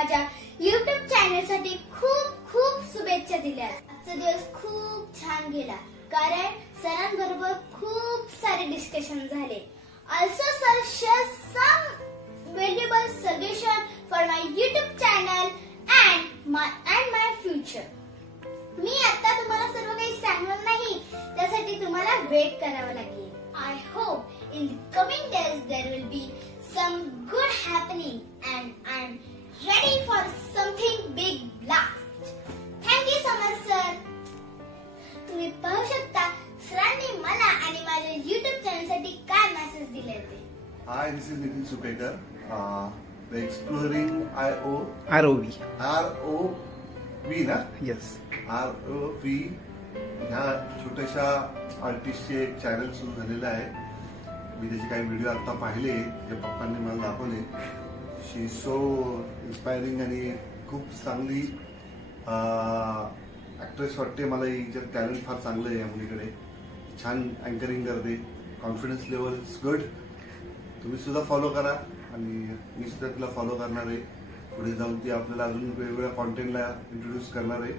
माझ्या YouTube channel साठी खूप खूप शुभेच्छा दिल्या। आजचा दिवस खूप छान गेला कारण सरांबरोबर खूप सारे डिस्कशन झाले। Also sir shared some valuable suggestion for my YouTube channel and my future. मी आता तुम्हाला सर्व काही सांगणार नाही, त्यासाठी तुम्हाला वेट करावा लागेल। I hope in the coming days there will be some good happening and I'm ready for something big blast. Thank you so much sir. तुम्ही पाहू शकता सरांनी मला आणि माझ्या YouTube चॅनल साठी काय मेसेज दिले ते। Hi, this is Nitin Supekar. The Exploring ROV ना? Yes. ROV ह्या छोट्याशा आर्टिस्टचे एक चॅनल सुरू झालेलं आहे। मी त्याचे काही व्हिडिओ आता पाहिले, जे पप्पांनी मला दाखवले। शी सो इन्स्पायरिंग आणि खूप चांगली ऍक्ट्रेस वाटते मला। हिचं टॅलेंट फार चांगलं आहे या मुलीकडे, छान अँकरिंग करते, कॉन्फिडन्स लेवल इज गुड। तुम्ही सुद्धा फॉलो करा आणि मी सुद्धा तिला फॉलो करणार आहे। पुढे जाऊन ती आपल्याला अजून वेगवेगळ्या कॉन्टेंटला इंट्रोड्यूस करणार आहे।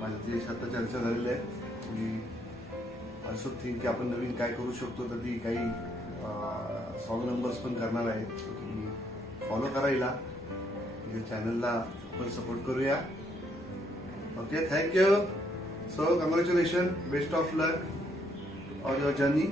माझ्या ते आता चर्चा झालेली आहे। मी असं थिंक की आपण नवीन काय करू शकतो, तर ती काही सॉन्ग नंबर्स पण करणार आहे। तुम्ही फॉलो करा हिला, या चॅनलला आपण सपोर्ट करूया। Okay, thank you. So congratulation, best of luck on your journey.